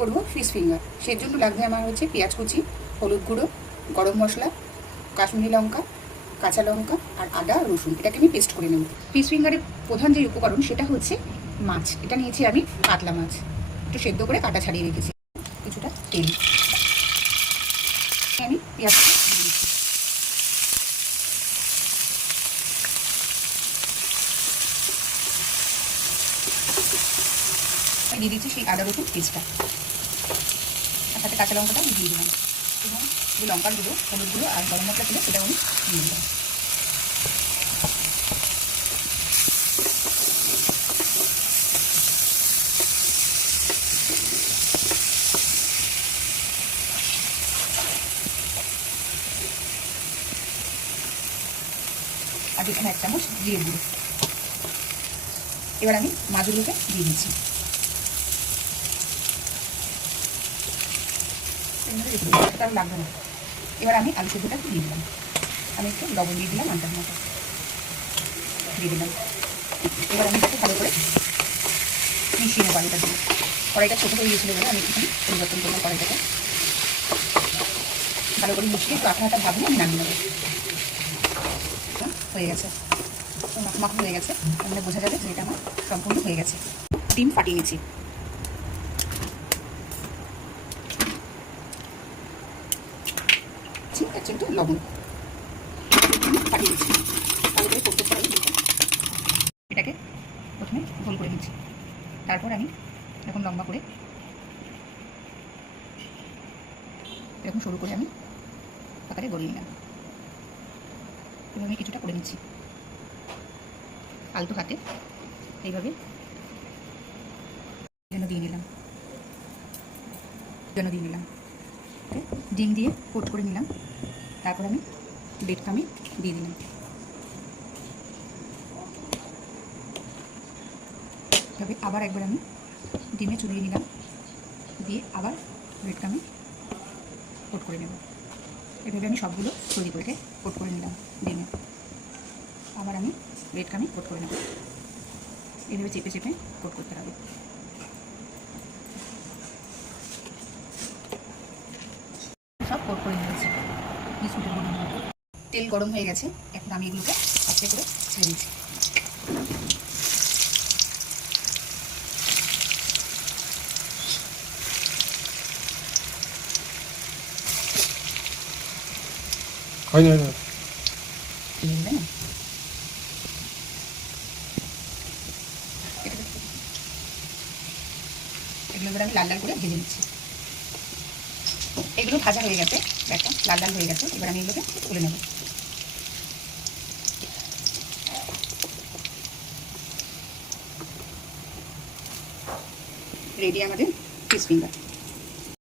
করব fish finger. সেই জন্য লাগবে আমার হচ্ছে পেঁয়াজ কুচি, হলুদ গুঁড়ো, গরম মশলা, কাশ্মীরি লঙ্কা, কাঁচা লঙ্কা আর আদা রসুন। এটাকে আমি পেস্ট করে নেব। ফিশ ফিঙ্গারের প্রধান যে উপকরণ সেটা হচ্ছে মাছ। এটা নিয়েছি আমি কাতলা মাছ, একটু সেদ্ধ করে কাটা ছাড়িয়ে রেখেছি। কিছুটা তেল আমি পেঁয়াজ দিয়ে দিচ্ছি সেই আদা রসুন পেস্টটা, আর সাথে কাঁচা লঙ্কাটা দিয়ে দিলাম এবং যে লঙ্কার গুঁড়ো, হলুদ গুঁড়ো আর গরম মশলা ছিল সেটাও আমি দিয়ে দিলাম। আর এখানে 1 চামচ জিরে গুঁড়ো। এবার আমি মাছগুলোকে দিয়ে দিচ্ছি। কারণ লাগবে না। এবার আমি আলু সেদ্ধটা দিয়ে দিলাম। আমি একটু লবণ দিয়ে দিলাম, আন্দাজ মতো দিয়ে দিলাম। এবার আমি একটু ভালো করে মিশিয়ে নেবো আলুটা দিয়ে। কড়াইটা ছোটো হয়ে গিয়েছিলো বলে আমি একটুখানি পরিবর্তন করলাম কড়াইটাকে। ভালো করে মিশিয়ে একটু আঠা আঠা ভাবলে আমি নামিয়ে নেবো। হয়ে গেছে, মাখা হয়ে গেছে, তাহলে বোঝা যাবে যে এটা আমার সম্পূর্ণ হয়ে গেছে। ডিম ফাটিয়ে নিচ্ছি। একটু লবণ ফাটিয়ে দিচ্ছি। ভালো করে করতে পারি। এটাকে প্রথমে গোল করে নিচ্ছি, তারপর আমি এরকম লম্বা করে এরকম সরু করে আমি পাতারে গড়িয়ে নিলাম। এবার আমি কিছুটা করে নিচ্ছি আলতো হাতে, এইভাবে যেন দিয়ে নিলাম। ডিম দিয়ে কোট করে নিলাম। তারপর আমি ব্রেড ক্রাম্ব দিয়ে দিলাম। তবে আবার একবার আমি ডিমে চুবিয়ে নিলাম, দিয়ে আবার ব্রেড ক্রাম্ব কোট করে নেব। এভাবে আমি সবগুলো তৈরি করে কোট করে নিলাম ডিমে। আবার আমি ব্রেড ক্রাম্ব কোট করে নেব। এভাবে চেপে চেপে কোট করতে হবে। সব কোট করে নিয়েছি বিস্কুটের গুঁড়োর মতো। তেল গরম হয়ে গেছে, এখন আমি এগুলোকে আস্তে করে ছেড়ে দিচ্ছি। এগুলো এবার আমি লাল লাল করে ভেজে নিচ্ছি। এগুলো ভাজা হয়ে গেছে, একটা লাল লাল হয়ে গেছে। এবার আমি এগুলোকে তুলে নেব। রেডি আমাদের ফিশ ফিঙ্গার।